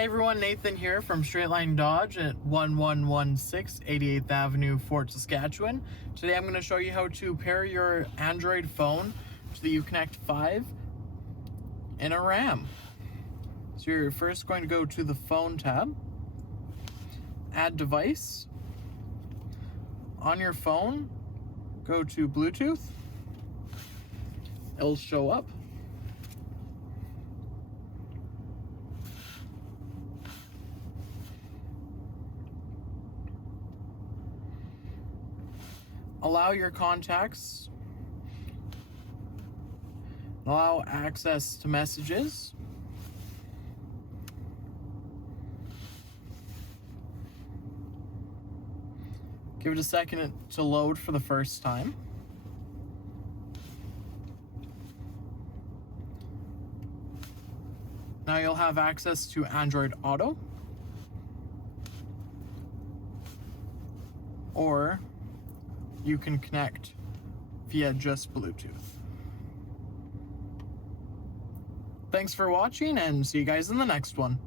Hey everyone, Nathan here from Straight Line Dodge at 1116 88th Avenue, Fort Saskatchewan. Today I'm going to show you how to pair your Android phone to the UConnect 5 in a RAM. So you're first going to go to the Phone tab, Add Device. On your phone, go to Bluetooth. It'll show up. Allow your contacts. Allow access to messages. Give it a second to load for the first time. Now you'll have access to Android Auto, or you can connect via just Bluetooth. Thanks for watching, and see you guys in the next one.